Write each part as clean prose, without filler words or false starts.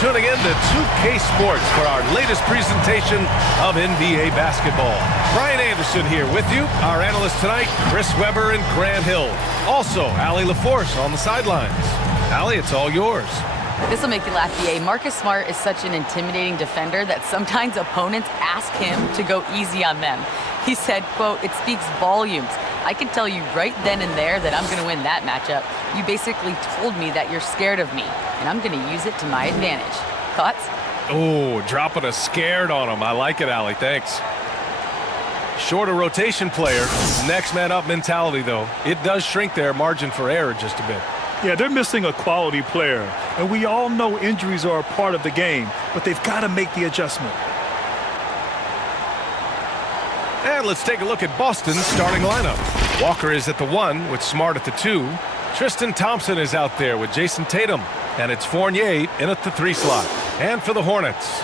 tuning in to 2K Sports for our latest presentation of NBA basketball. Brian Anderson here with you. Our analysts tonight, Chris Webber and Grant Hill. Also, Allie LaForce on the sidelines. Allie, it's all yours. This will make you laugh, BA. Marcus Smart is such an intimidating defender that sometimes opponents ask him to go easy on them. He said, quote, "It speaks volumes. I can tell you right then and there that I'm going to win that matchup. You basically told me that you're scared of me, and I'm going to use it to my advantage." Thoughts? Oh, dropping a scared on him. I like it, Allie. Thanks. Shorter rotation player. Next man up mentality, though. It does shrink their margin for error just a bit. Yeah, they're missing a quality player. And we all know injuries are a part of the game, but they've got to make the adjustment. And let's take a look at Boston's starting lineup. Walker is at the 1 with Smart at the 2. Tristan Thompson is out there with Jason Tatum. And it's Fournier in at the 3 slot. And for the Hornets,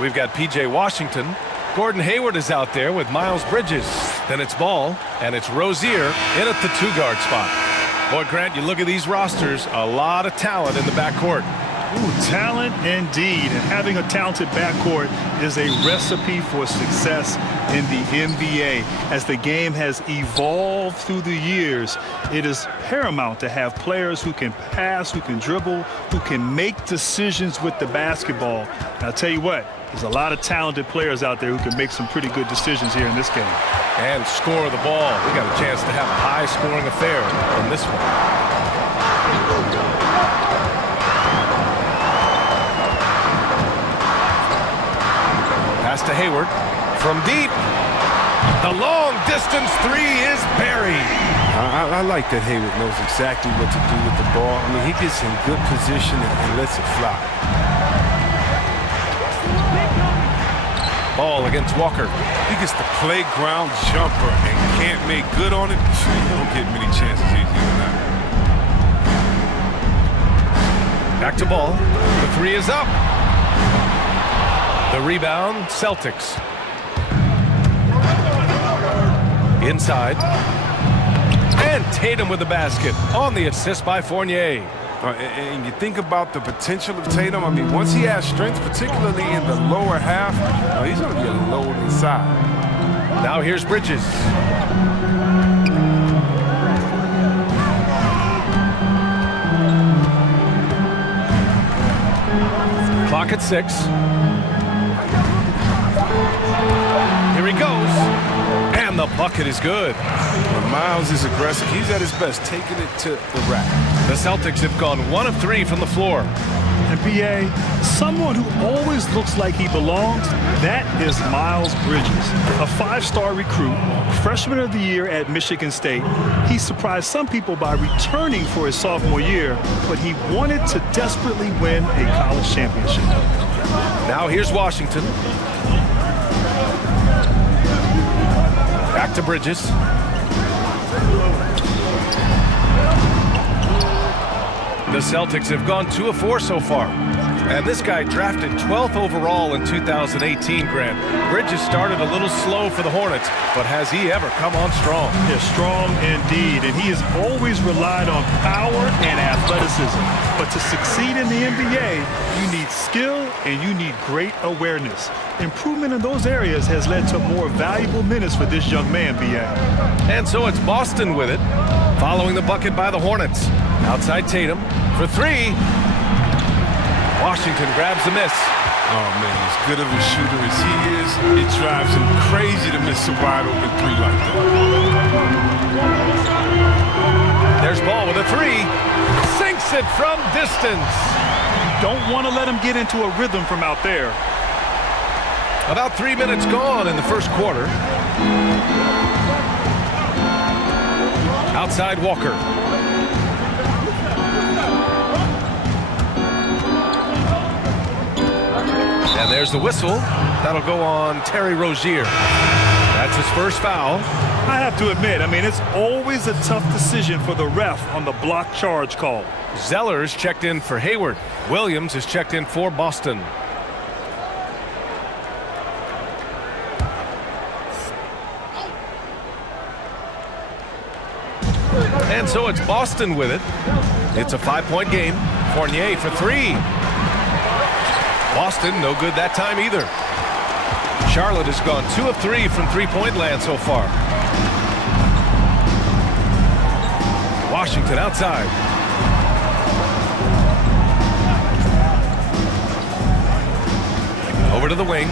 we've got P.J. Washington. Gordon Hayward is out there with Miles Bridges. Then it's Ball, and it's Rozier in at the 2-guard spot. Boy, Grant, you look at these rosters, a lot of talent in the backcourt. Ooh, talent indeed. And having a talented backcourt is a recipe for success in the NBA. As the game has evolved through the years, it is paramount to have players who can pass, who can dribble, who can make decisions with the basketball. And I'll tell you what, there's a lot of talented players out there who can make some pretty good decisions here in this game. And score the ball. We got a chance to have a high-scoring affair in this one. Pass to Hayward from deep. The long-distance 3 is buried. I like that Hayward knows exactly what to do with the ball. I mean, he gets in good position and lets it fly. Ball against Walker. He gets the playground jumper and can't make good on it. He don't get many chances easy than that. Back to Ball. The 3 is up. The rebound, Celtics. Inside. And Tatum with the basket on the assist by Fournier. And you think about the potential of Tatum. I mean, once he has strength, particularly in the lower half, he's going to be a load inside. Now here's Bridges. Clock at 6. Here he goes. And the bucket is good. When Miles is aggressive, he's at his best, taking it to the rack. The Celtics have gone 1 of 3 from the floor. And BA, someone who always looks like he belongs, that is Miles Bridges, a 5-star recruit, freshman of the year at Michigan State. He surprised some people by returning for his sophomore year, but he wanted to desperately win a college championship. Now here's Washington. Back to Bridges. The Celtics have gone 2 of 4 so far. And this guy drafted 12th overall in 2018, Grant. Bridges started a little slow for the Hornets, but has he ever come on strong? Yeah, strong indeed. And he has always relied on power and athleticism. But to succeed in the NBA, you need skill and you need great awareness. Improvement in those areas has led to more valuable minutes for this young man, B.A. And so it's Boston with it, following the bucket by the Hornets. Outside Tatum for 3. Washington grabs the miss. Oh, man, as good of a shooter as he is, it drives him crazy to miss a wide-open 3 like that. There's Ball with a 3. Sinks it from distance. Don't want to let him get into a rhythm from out there. About 3 minutes gone in the first quarter. Outside Walker. And there's the whistle. That'll go on Terry Rozier. That's his first foul. I have to admit, I mean, it's always a tough decision for the ref on the block charge call. Zeller is checked in for Hayward. Williams is checked in for Boston. And so it's Boston with it. It's a 5-point game. Fournier for 3. Boston, no good that time either. Charlotte has gone 2 of 3 from three-point land so far. Washington outside. Over to the wing.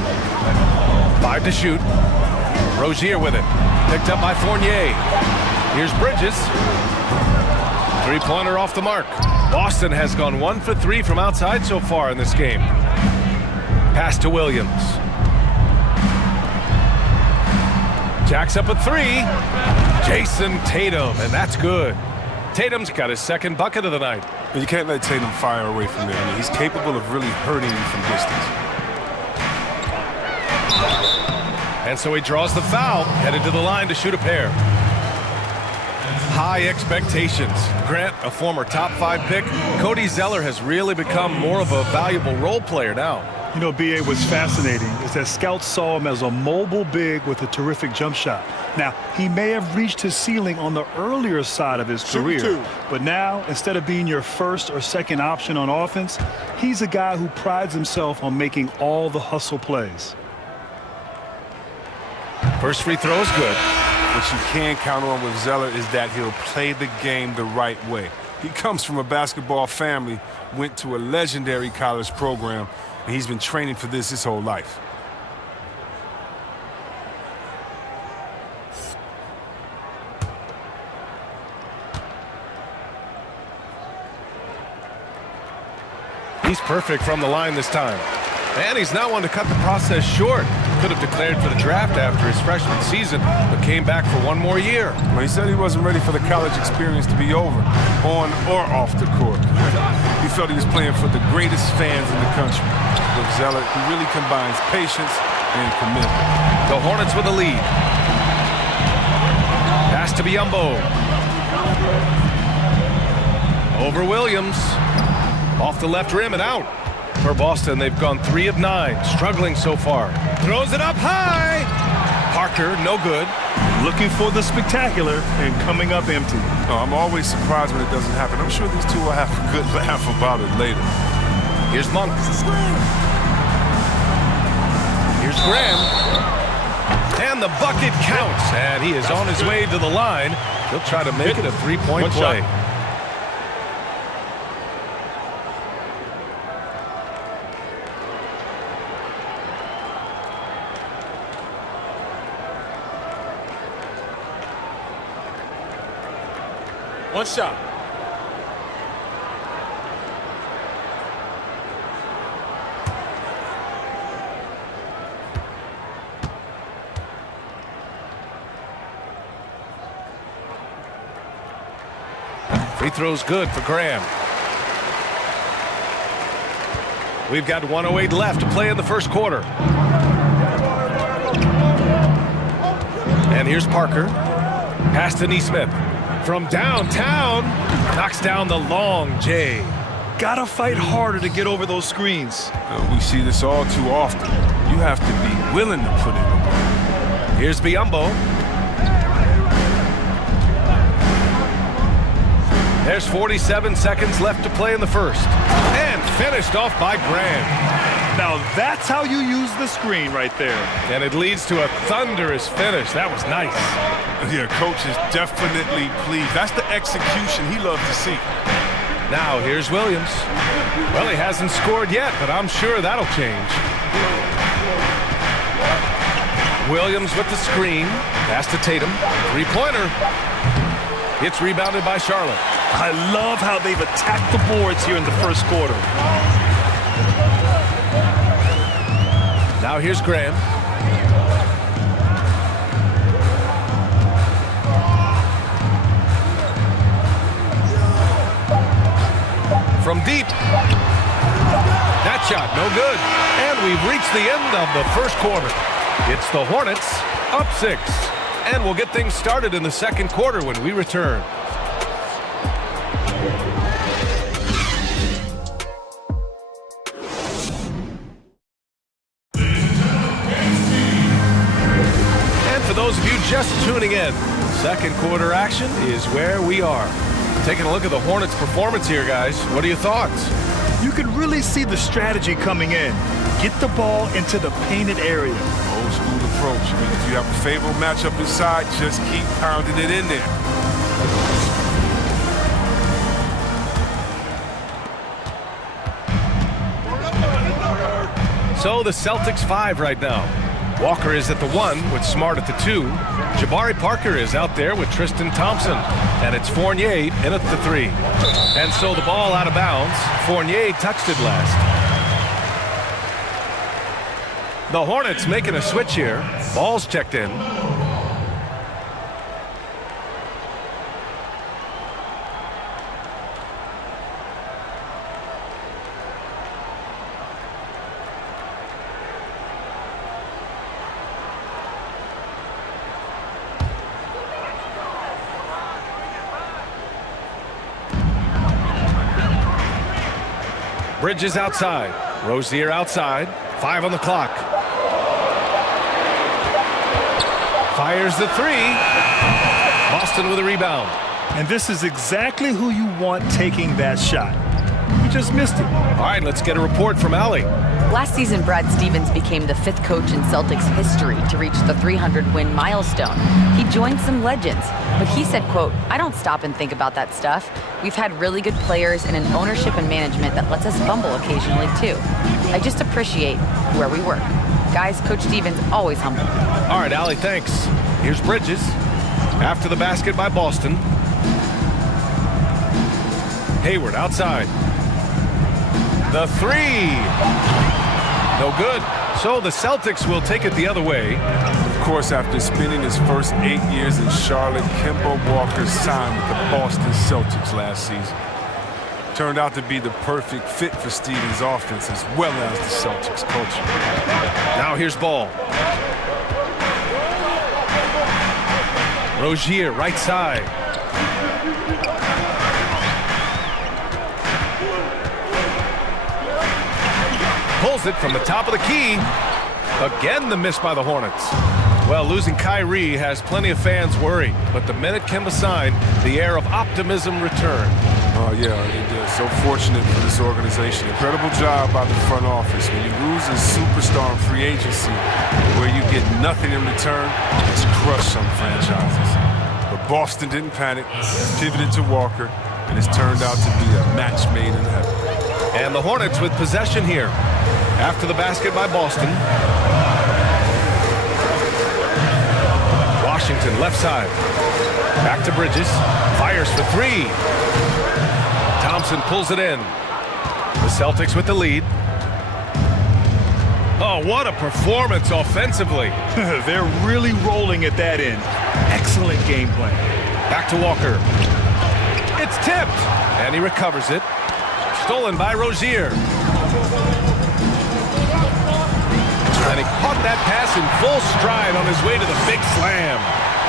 5 to shoot. Rozier with it. Picked up by Fournier. Here's Bridges. Three-pointer off the mark. Boston has gone 1 for 3 from outside so far in this game. Pass to Williams. Jacks up a 3. Jason Tatum, and that's good. Tatum's got his second bucket of the night. You can't let Tatum fire away from there. I mean, he's capable of really hurting you from distance. And so he draws the foul, headed to the line to shoot a pair. High expectations. Grant, a former top 5 pick, Cody Zeller has really become more of a valuable role player now. You know, B.A., what's fascinating is that scouts saw him as a mobile big with a terrific jump shot. Now, he may have reached his ceiling on the earlier side of his career, but now, instead of being your first or second option on offense, he's a guy who prides himself on making all the hustle plays. First free throw is good. What you can count on with Zeller is that he'll play the game the right way. He comes from a basketball family, went to a legendary college program, and he's been training for this his whole life. He's perfect from the line this time. And he's not one to cut the process short. Could have declared for the draft after his freshman season, but came back for 1 more year. Well, he said he wasn't ready for the college experience to be over, on or off the court. He felt he was playing for the greatest fans in the country. With Zeller, he really combines patience and commitment. The Hornets with a lead. Pass to Biyombo. Over Williams. Off the left rim and out. For Boston, they've gone 3 of 9, struggling so far. Throws it up high. Parker, no good. Looking for the spectacular and coming up empty. Oh, I'm always surprised when it doesn't happen. I'm sure these two will have a good laugh about it later. Here's Monk. Here's Graham. And the bucket counts. And he is on his way to the line. He'll try to make it a 3-point play. Shot. One shot. Free throw's good for Graham. We've got 1:08 left to play in the first quarter. And here's Parker. Pass to Nesmith. From downtown, knocks down the long J. Gotta fight harder to get over those screens. We see this all too often. You have to be willing to put in the work. Here's Biyombo. There's 47 seconds left to play in the first. And finished off by Graham. Now that's how you use the screen right there. And it leads to a thunderous finish. That was nice. Yeah, coach is definitely pleased. That's the execution he loves to see. Now here's Williams. Well, he hasn't scored yet, but I'm sure that'll change. Williams with the screen. Pass to Tatum. Three-pointer. It's rebounded by Charlotte. I love how they've attacked the boards here in the first quarter. Now here's Graham. From deep. That shot, no good. And we've reached the end of the first quarter. It's the Hornets up 6. And we'll get things started in the second quarter when we return. And for those of you just tuning in, second quarter action is where we are. Taking a look at the Hornets' performance here, guys. What are your thoughts? You can really see the strategy coming in. Get the ball into the painted area. Old school approach. I mean, if you have a favorable matchup inside, just keep pounding it in there. So the Celtics 5 right now. Walker is at the 1 with Smart at the 2. Jabari Parker is out there with Tristan Thompson. And it's Fournier in at the 3. And so the ball out of bounds. Fournier touched it last. The Hornets making a switch here. Ball's checked in. Bridges outside. Rozier outside. 5 on the clock. Fires the 3. Boston with a rebound. And this is exactly who you want taking that shot. He just missed it. All right, let's get a report from Allie. Last season, Brad Stevens became the 5th coach in Celtics history to reach the 300-win milestone. He joined some legends, but he said, quote, "I don't stop and think about that stuff. We've had really good players and an ownership and management that lets us fumble occasionally, too. I just appreciate where we work." Guys, Coach Stevens always humble. All right, Allie, thanks. Here's Bridges. After the basket by Boston. Hayward outside. The 3. No good. So the Celtics will take it the other way. Of course, after spending his first 8 years in Charlotte, Kemba Walker signed with the Boston Celtics last season. Turned out to be the perfect fit for Stevens' offense as well as the Celtics culture. Now here's Ball. Rozier, right side. Pulls it from the top of the key. Again, the miss by the Hornets. Well, losing Kyrie has plenty of fans worried, but the minute Kemba signed, the air of optimism returned. Oh, yeah, they're so fortunate for this organization. Incredible job by the front office. When you lose a superstar in free agency where you get nothing in return, it's crushed some franchises. But Boston didn't panic, pivoted to Walker, and it's turned out to be a match made in heaven. And the Hornets with possession here. After the basket by Boston. Washington left side. Back to Bridges. Fires for 3. Thompson pulls it in. The Celtics with the lead. Oh, what a performance offensively. They're really rolling at that end. Excellent game plan. Back to Walker. It's tipped. And he recovers it. Stolen by Rozier. And he caught that pass in full stride on his way to the big slam.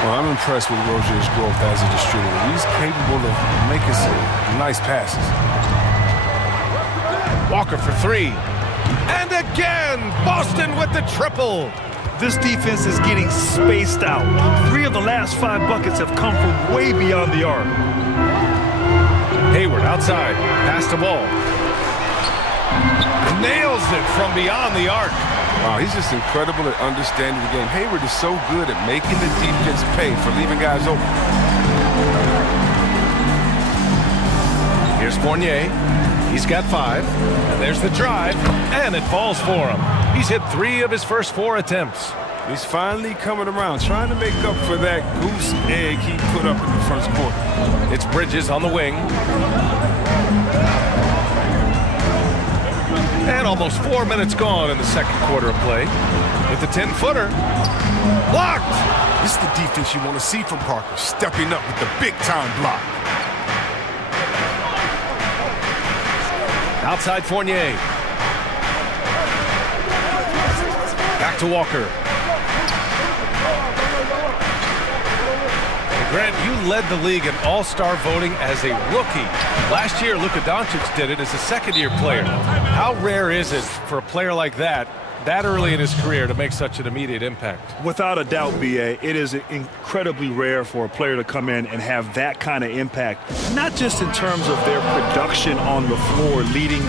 Well, I'm impressed with Rozier's growth as a distributor. He's capable of making some nice passes. Walker for 3. And again, Boston with the triple. This defense is getting spaced out. 3 of the last 5 buckets have come from way beyond the arc. Hayward outside. Pass the ball. Nails it from beyond the arc. Wow, he's just incredible at understanding the game. Hayward is so good at making the defense pay for leaving guys open. Here's Fournier. He's got 5. And there's the drive. And it falls for him. He's hit 3 of his first 4 attempts. He's finally coming around, trying to make up for that goose egg he put up in the first quarter. It's Bridges on the wing. And almost 4 minutes gone in the second quarter of play. With the 10-footer. Blocked! This is the defense you want to see from Parker, stepping up with the big-time block. Outside Fournier. Back to Walker. Grant, you led the league in all-star voting as a rookie. Last year, Luka Doncic did it as a second-year player. How rare is it for a player like that early in his career to make such an immediate impact? Without a doubt, B.A., it is incredibly rare for a player to come in and have that kind of impact, not just in terms of their production on the floor, leading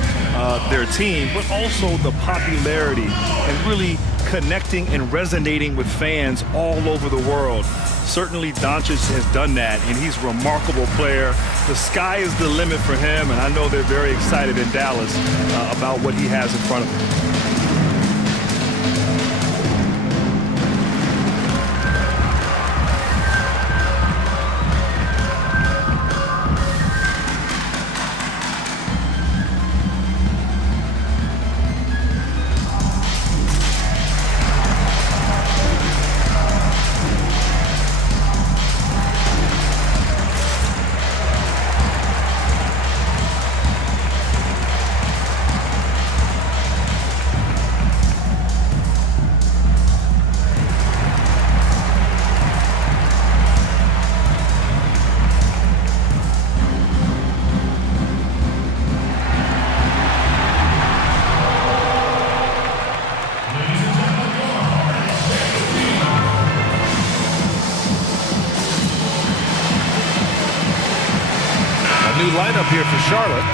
their team, but also the popularity and really connecting and resonating with fans all over the world. Certainly Doncic has done that, and he's a remarkable player. The sky is the limit for him, and I know they're very excited in Dallas about what he has in front of him. New lineup here for Charlotte.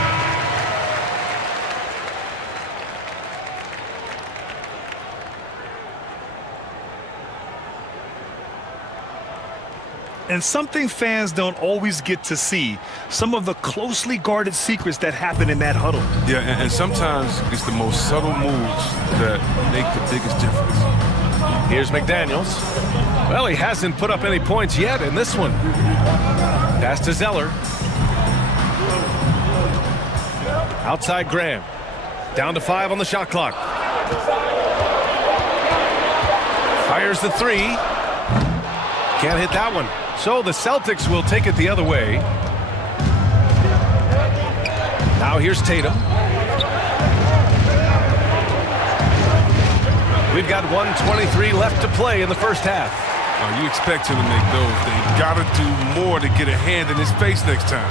And something fans don't always get to see, some of the closely guarded secrets that happen in that huddle. Yeah, and sometimes it's the most subtle moves that make the biggest difference. Here's McDaniels. Well, he hasn't put up any points yet in this one. Pass to Zeller. Outside Graham. Down to 5 on the shot clock. Fires the 3. Can't hit that one. So the Celtics will take it the other way. Now here's Tatum. We've got 1:23 left to play in the first half. You expect him to make those. They got to do more to get a hand in his face next time.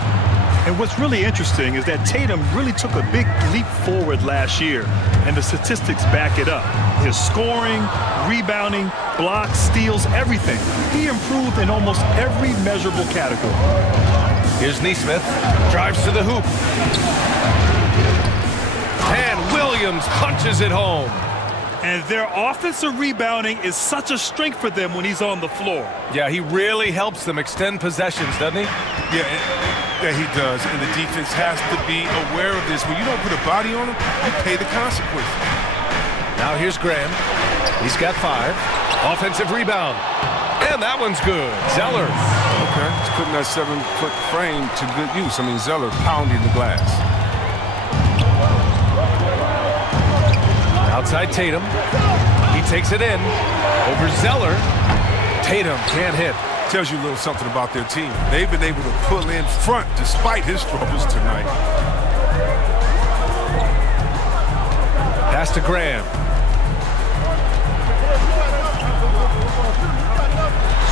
And what's really interesting is that Tatum really took a big leap forward last year, and the statistics back it up. His scoring, rebounding, blocks, steals, everything. He improved in almost every measurable category. Here's Nesmith. Drives to the hoop. And Williams punches it home. And their offensive rebounding is such a strength for them when he's on the floor. Yeah, he really helps them extend possessions, doesn't he? Yeah, he does. And the defense has to be aware of this. When you don't put a body on him, you pay the consequences. Now here's Graham. He's got 5. Offensive rebound. And that one's good. Zeller. Okay, he's putting that 7-foot frame to good use. I mean, Zeller pounding the glass. Outside Tatum. He takes it in. Over Zeller. Tatum can't hit. Tells you a little something about their team. They've been able to pull in front despite his struggles tonight. Pass to Graham.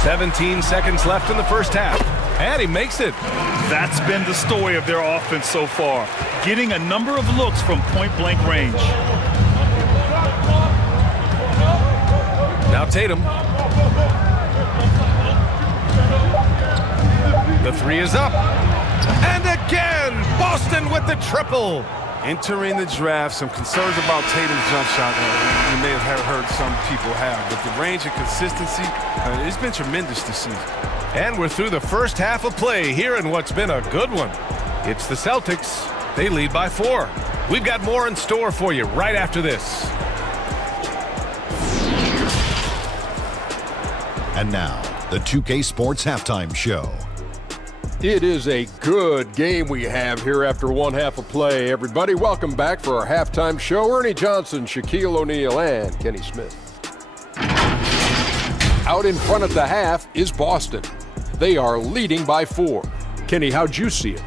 17 seconds left in the first half. And he makes it. That's been the story of their offense so far, getting a number of looks from point-blank range. Now Tatum. The 3 is up. And again, Boston with the triple. Entering the draft, some concerns about Tatum's jump shot. You may have heard some people have, but the range and consistency, it's been tremendous this season. And we're through the first half of play here in what's been a good one. It's the Celtics. They lead by 4. We've got more in store for you right after this. And now, the 2K Sports Halftime Show. It is a good game we have here after one half of play. Everybody, welcome back for our halftime show. Ernie Johnson, Shaquille O'Neal, and Kenny Smith. Out in front at the half is Boston. They are leading by 4. Kenny, how'd you see it?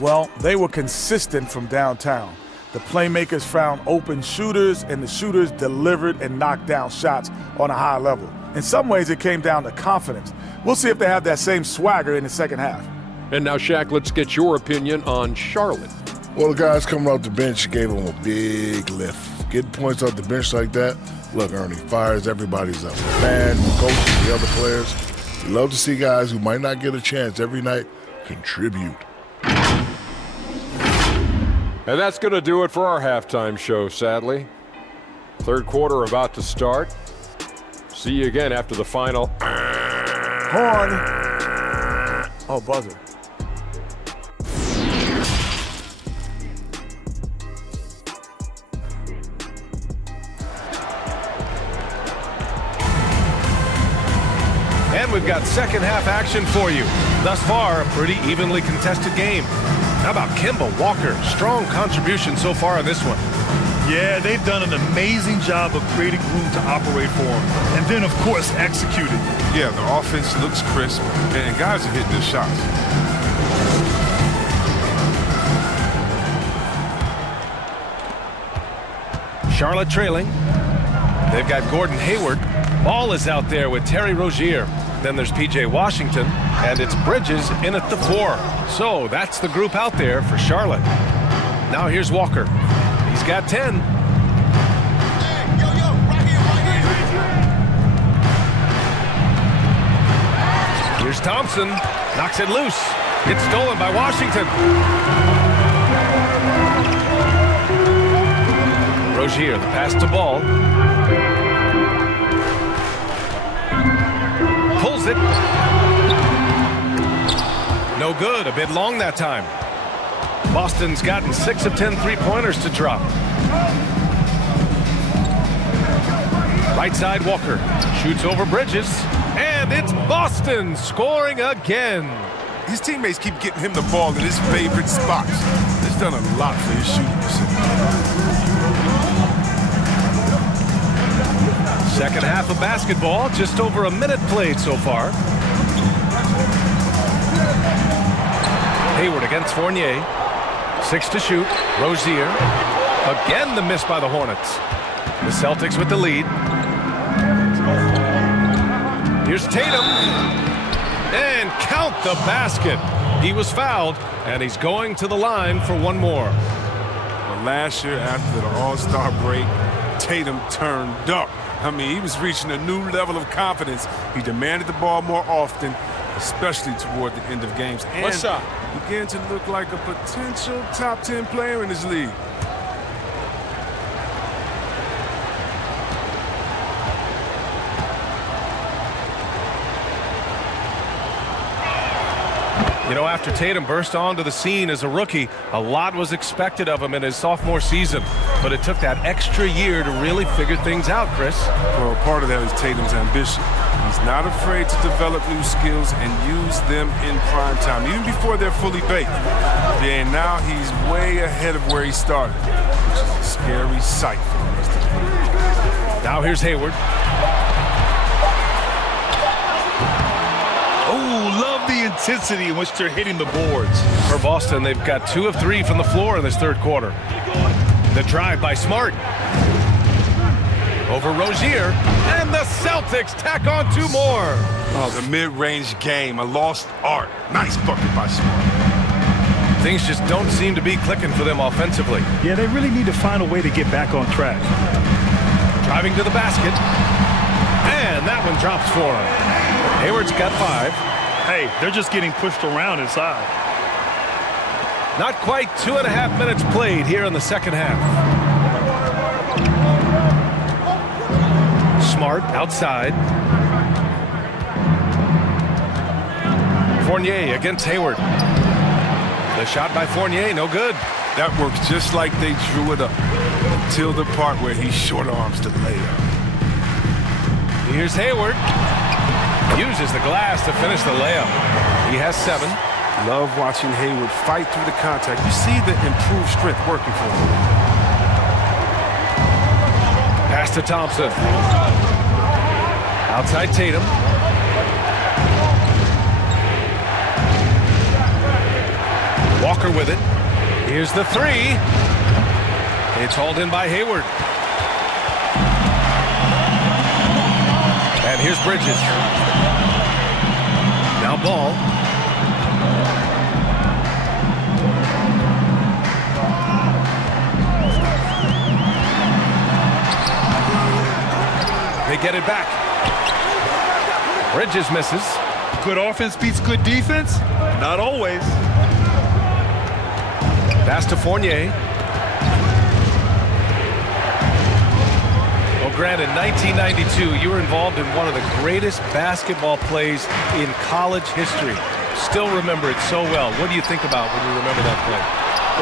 Well, they were consistent from downtown. The playmakers found open shooters, and the shooters delivered and knocked down shots on a high level. In some ways, it came down to confidence. We'll see if they have that same swagger in the second half. And now, Shaq, let's get your opinion on Charlotte. Well, the guys coming off the bench gave them a big lift. Getting points off the bench like that, look, Ernie, fires everybody's up. The fans, the coaches, the other players. We love to see guys who might not get a chance every night contribute. And that's going to do it for our halftime show, sadly. Third quarter about to start. See you again after the final. Horn. Oh, buzzer. And we've got second half action for you. Thus far, a pretty evenly contested game. How about Kemba Walker? Strong contribution so far in this one. Yeah, they've done an amazing job of creating room to operate for him. And then, of course, executing. Yeah, the offense looks crisp, and guys are hitting their shots. Charlotte trailing. They've got Gordon Hayward. Ball is out there with Terry Rozier. Then there's P.J. Washington, and it's Bridges in at the 4. So that's the group out there for Charlotte. Now here's Walker. He's got 10. Here's Thompson. Knocks it loose. It's stolen by Washington. Rozier, the pass to Ball. Pulls it. No good. A bit long that time. Boston's gotten 6 of 10 three-pointers to drop. Right side, Walker. Shoots over Bridges. And it's Boston scoring again. His teammates keep getting him the ball in his favorite spots. It's done a lot for his shooting percentage. Second half of basketball, just over a minute played so far. Hayward against Fournier. 6 to shoot. Rozier. Again the miss by the Hornets. The Celtics with the lead. Here's Tatum. And count the basket. He was fouled, and he's going to the line for one more. Well, last year after the All-Star break, Tatum turned up. I mean, he was reaching a new level of confidence. He demanded the ball more often, especially toward the end of games. And began to look like a potential top 10 player in this league. You know, after Tatum burst onto the scene as a rookie, a lot was expected of him in his sophomore season. But it took that extra year to really figure things out, Chris. Well, part of that is Tatum's ambition. He's not afraid to develop new skills and use them in prime time, even before they're fully baked. Yeah, and now he's way ahead of where he started, which is a scary sight for the rest of the league. Now here's Hayward. Oh, love the intensity in which they're hitting the boards. For Boston, they've got 2 of 3 from the floor in this third quarter. The drive by Smart. Over Rozier, and the Celtics tack on 2 more. Oh, the mid-range game, a lost art. Nice bucket by Smart. Things just don't seem to be clicking for them offensively. Yeah, they really need to find a way to get back on track. Driving to the basket, and that one drops for him. Hayward's got 5. Hey, they're just getting pushed around inside. Not quite 2.5 minutes played here in the second half. Smart outside. Fournier against Hayward. The shot by Fournier, no good. That works just like they drew it up until the part where he short arms the layup. Here's Hayward. Uses the glass to finish the layup. He has 7. Love watching Hayward fight through the contact. You see the improved strength working for him. Pass to Thompson. Outside Tatum. Walker with it. Here's the 3. It's hauled in by Hayward. And here's Bridges. Now Ball. They get it back. Bridges misses. Good offense beats good defense? Not always. Pass to Fournier. Well, Grant, in 1992, you were involved in one of the greatest basketball plays in college history. Still remember it so well. What do you think about when you remember that play?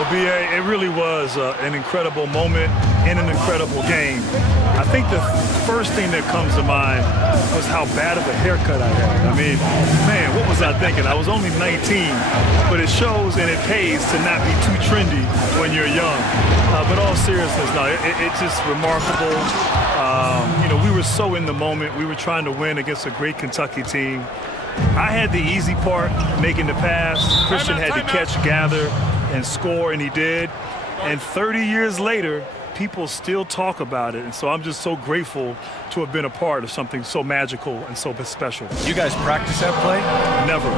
Well, B.A., it really was an incredible moment in an incredible game. I think the first thing that comes to mind was how bad of a haircut I had. I mean, man, what was I thinking? I was only 19, but it shows and it pays to not be too trendy when you're young. But all seriousness, no, it's just remarkable. We were so in the moment. We were trying to win against a great Kentucky team. I had the easy part, making the pass. Christian had to catch, gather, and score, and he did. And 30 years later, people still talk about it. And so I'm just so grateful to have been a part of something so magical and so special. You guys practice that play? Never.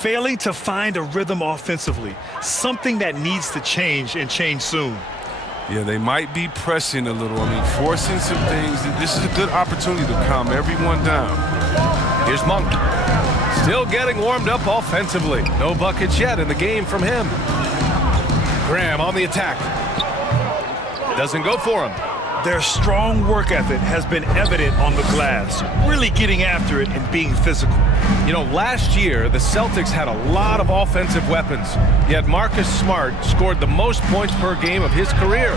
Failing to find a rhythm offensively, something that needs to change and change soon. Yeah, they might be pressing a little. I mean, forcing some things. This is a good opportunity to calm everyone down. Here's Monk. Still getting warmed up offensively. No buckets yet in the game from him. Graham on the attack. Doesn't go for him. Their strong work ethic has been evident on the glass, really getting after it and being physical. You know, last year, the Celtics had a lot of offensive weapons, yet Marcus Smart scored the most points per game of his career.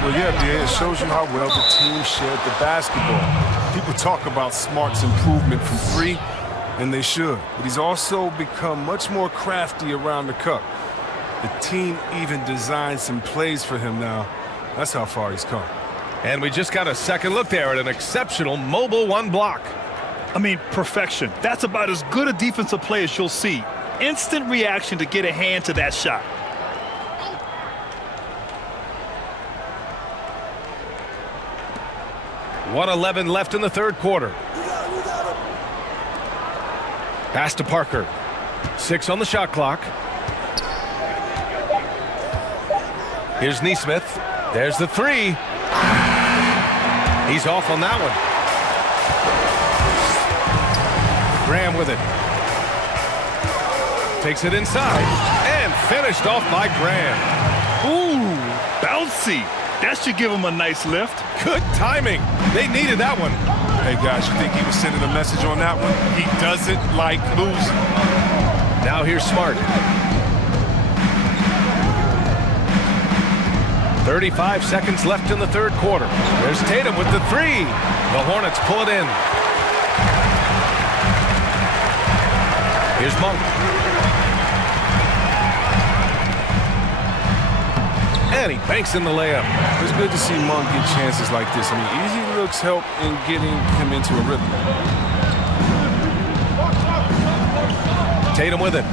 Well, yeah, BA, it shows you how well the team shared the basketball. People talk about Smart's improvement from three, and they should. But he's also become much more crafty around the cup. The team even designed some plays for him now. That's how far he's come. And we just got a second look there at an exceptional mobile one block. I mean, perfection. That's about as good a defensive play as you'll see. Instant reaction to get a hand to that shot. .111 left in the third quarter. Pass to Parker. 6 on the shot clock. Here's Nesmith. There's the three. He's off on that one. Graham with it. Takes it inside. And finished off by Graham. Ooh, bouncy. That should give him a nice lift. Good timing. They needed that one. Hey, guys, you think he was sending a message on that one? He doesn't like losing. Now here's Smart. 35 seconds left in the third quarter. There's Tatum with the three. The Hornets pull it in. Here's Monk. And he banks in the layup. It's good to see Monk get chances like this. I mean, easy looks help in getting him into a rhythm. Tatum with it.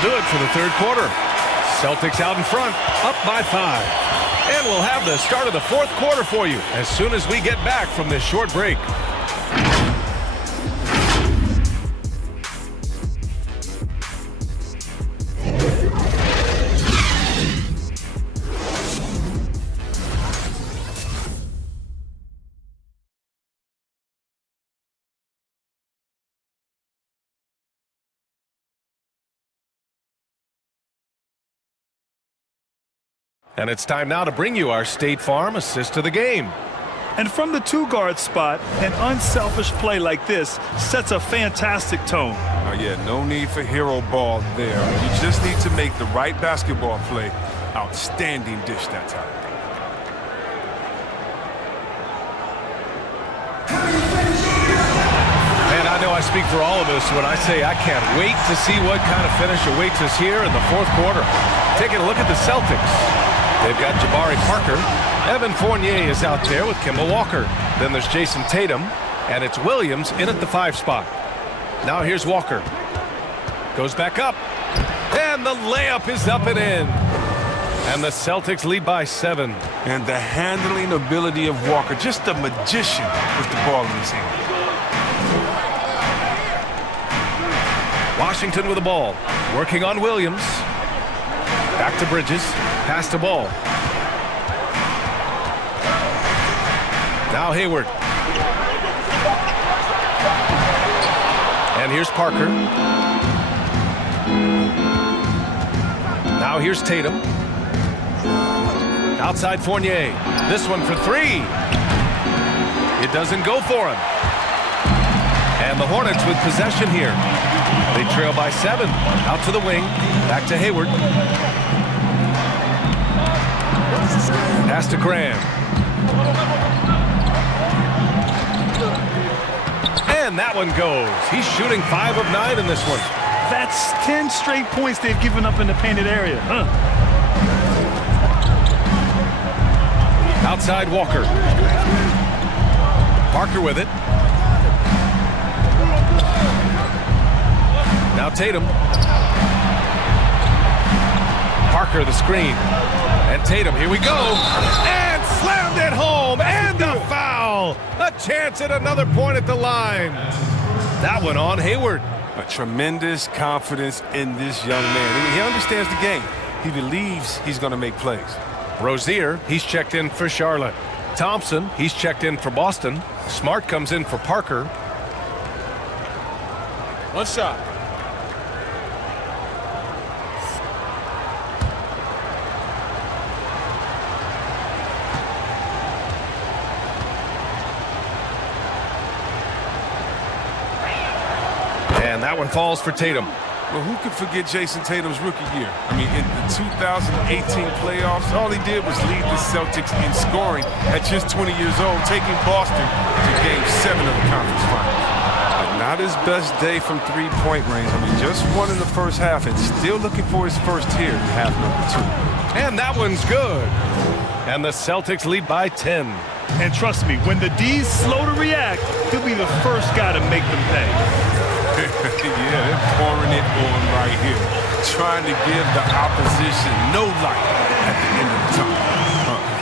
Do it for the third quarter. Celtics out in front, up by 5. And we'll have the start of the fourth quarter for you as soon as we get back from this short break. And it's time now to bring you our State Farm assist of the game. And from the two-guard spot, an unselfish play like this sets a fantastic tone. Oh, yeah, no need for hero ball there. You just need to make the right basketball play. Outstanding dish that time. And I know I speak for all of us when I say I can't wait to see what kind of finish awaits us here in the fourth quarter. Taking a look at the Celtics. They've got Jabari Parker. Evan Fournier is out there with Kemba Walker. Then there's Jason Tatum. And it's Williams in at the 5 spot. Now here's Walker. Goes back up. And the layup is up and in. And the Celtics lead by 7. And the handling ability of Walker, just a magician with the ball in his hand. Washington with the ball. Working on Williams. Back to Bridges. Pass the ball. Now Hayward. And here's Parker. Now here's Tatum. Outside Fournier. This one for 3. It doesn't go for him. And the Hornets with possession here. They trail by 7. Out to the wing. Back to Hayward. Pass to Graham. And that one goes. He's shooting 5 of 9 in this one. That's 10 straight points they've given up in the painted area. Outside Walker. Parker with it. Now Tatum. Parker the screen. And Tatum, here we go. And slammed it home. And a foul. A chance at another point at the line. That one on Hayward. A tremendous confidence in this young man. I mean, he understands the game. He believes he's going to make plays. Rozier, he's checked in for Charlotte. Thompson, he's checked in for Boston. Smart comes in for Parker. One shot. And that one falls for Tatum. Well, who could forget Jason Tatum's rookie year? I mean, in the 2018 playoffs, all he did was lead the Celtics in scoring at just 20 years old, taking Boston to Game 7 of the conference finals. But not his best day from three-point range. I mean, just won in the first half and still looking for his first here in half number 2. And that one's good. And the Celtics lead by 10. And trust me, when the D's slow to react, he'll be the first guy to make them pay. Yeah, they're pouring it on right here. Trying to give the opposition no light at the end of the tunnel.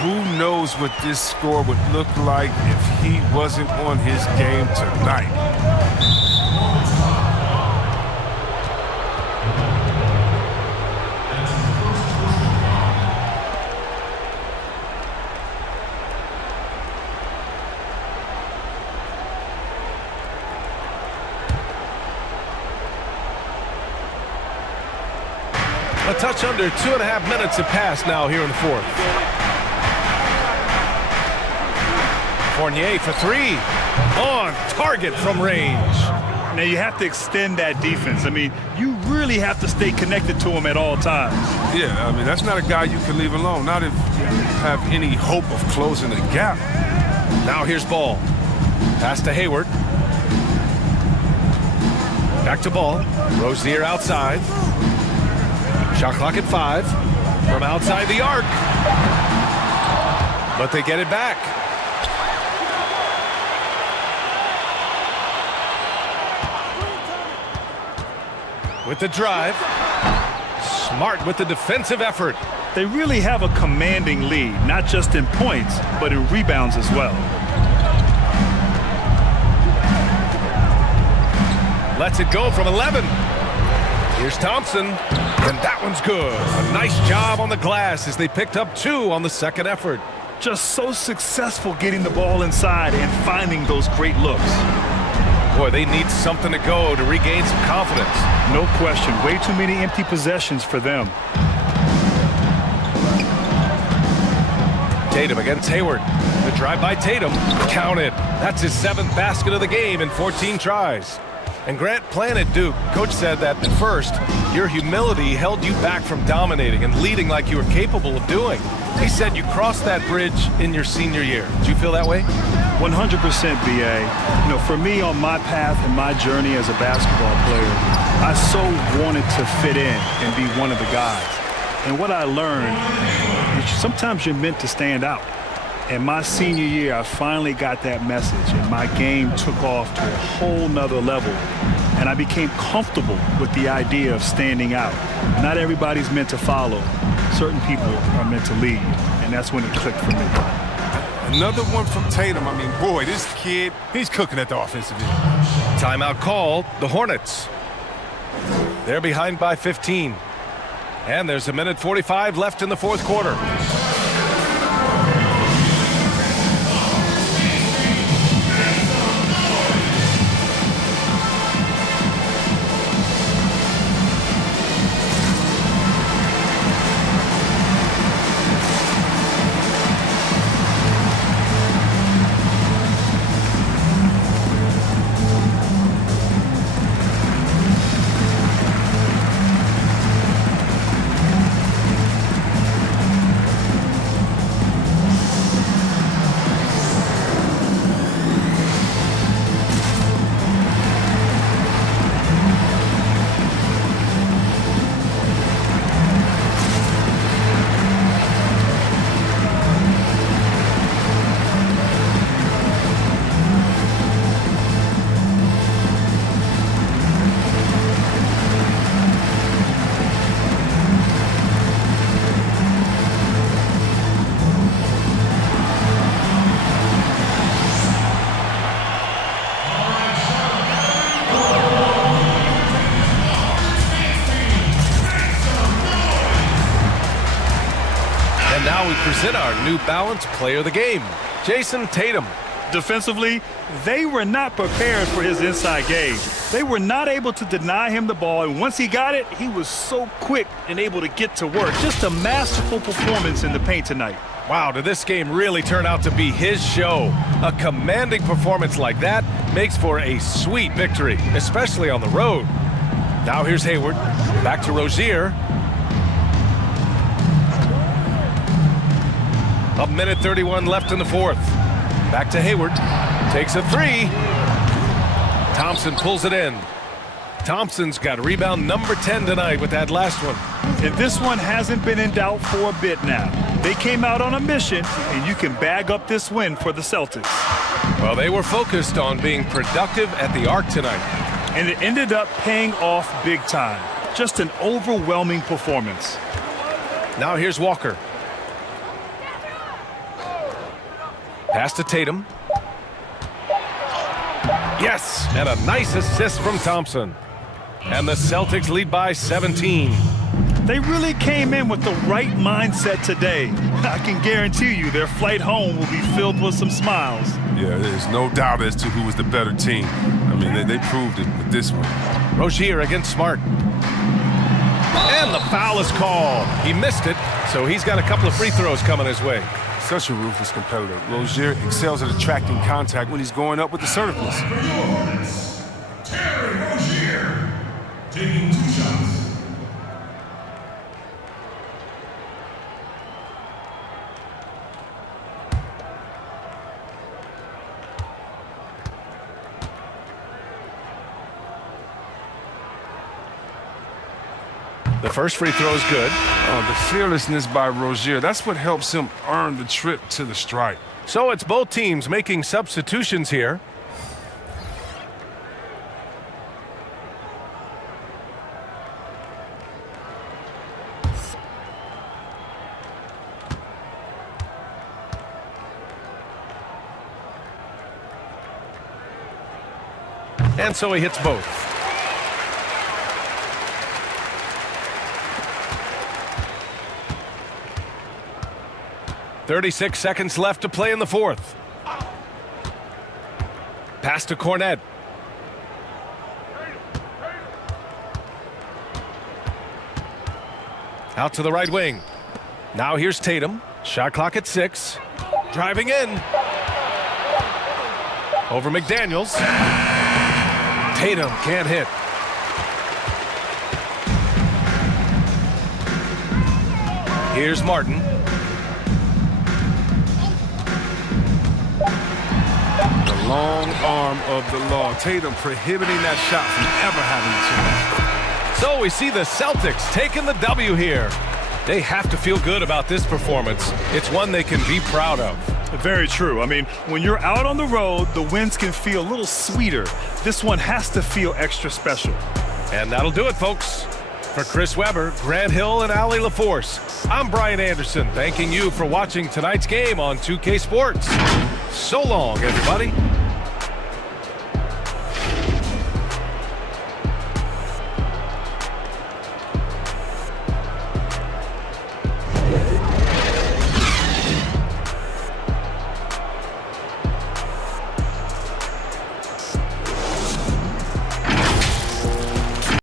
Who knows what this score would look like if he wasn't on his game tonight. A touch under 2.5 minutes have passed now here in the fourth. Fournier for 3. On target from range. Now you have to extend that defense. I mean, you really have to stay connected to him at all times. Yeah, I mean, that's not a guy you can leave alone. Not if you have any hope of closing the gap. Now here's Ball. Pass to Hayward. Back to Ball. Rozier outside. Shot clock at 5 from outside the arc. But they get it back. With the drive. Smart with the defensive effort. They really have a commanding lead, not just in points, but in rebounds as well. Lets it go from 11. Here's Thompson, and that one's good. A nice job on the glass as they picked up 2 on the second effort. Just so successful getting the ball inside and finding those great looks. Boy, they need something to go to regain some confidence. No question. Way too many empty possessions for them. Tatum against Hayward. The drive by Tatum, counted. That's his 7th basket of the game in 14 tries. And Grant, playing at Duke, Coach said that at first, your humility held you back from dominating and leading like you were capable of doing. He said you crossed that bridge in your senior year. Do you feel that way? 100% BA. You know, for me on my path and my journey as a basketball player, I so wanted to fit in and be one of the guys. And what I learned is sometimes you're meant to stand out. In my senior year, I finally got that message, and my game took off to a whole nother level. And I became comfortable with the idea of standing out. Not everybody's meant to follow. Certain people are meant to lead, and that's when it clicked for me. Another one from Tatum. I mean, boy, this kid, he's cooking at the offensive end. Timeout called, the Hornets. They're behind by 15. And there's 1:45 left in the fourth quarter. Now we present our New Balance Player of the Game, Jason Tatum. Defensively, they were not prepared for his inside game. They were not able to deny him the ball, and once he got it, he was so quick and able to get to work. Just a masterful performance in the paint tonight. Wow, did this game really turn out to be his show? A commanding performance like that makes for a sweet victory, especially on the road. Now here's Hayward, back to Rozier. 1:31 left in the fourth. Back to Hayward. Takes a three. Thompson pulls it in. Thompson's got rebound number 10 tonight with that last one. And this one hasn't been in doubt for a bit now. They came out on a mission, and you can bag up this win for the Celtics. Well, they were focused on being productive at the arc tonight. And it ended up paying off big time. Just an overwhelming performance. Now here's Walker. Pass to Tatum. Yes, and a nice assist from Thompson. And the Celtics lead by 17. They really came in with the right mindset today. I can guarantee you their flight home will be filled with some smiles. Yeah, there's no doubt as to who was the better team. I mean, they proved it with this one. Rozier against Smart. And the foul is called. He missed it, so he's got a couple of free throws coming his way. Such a ruthless competitor. Rozier excels at attracting contact when he's going up with the assertiveness. Terry Rozier taking 2 shots. The first free throw is good. Oh, the fearlessness by Rozier. That's what helps him earn the trip to the stripe. So it's both teams making substitutions here. And so he hits both. .36 seconds left to play in the fourth. Pass to Cornet. Out to the right wing. Now here's Tatum. Shot clock at 6. Driving in. Over McDaniels. Tatum can't hit. Here's Martin. The long arm of the law. Tatum prohibiting that shot from ever having a chance. So we see the Celtics taking the W here. They have to feel good about this performance. It's one they can be proud of. Very true. I mean, when you're out on the road, the wins can feel a little sweeter. This one has to feel extra special. And that'll do it, folks. For Chris Webber, Grant Hill, and Allie LaForce, I'm Brian Anderson, thanking you for watching tonight's game on 2K Sports. So long, everybody.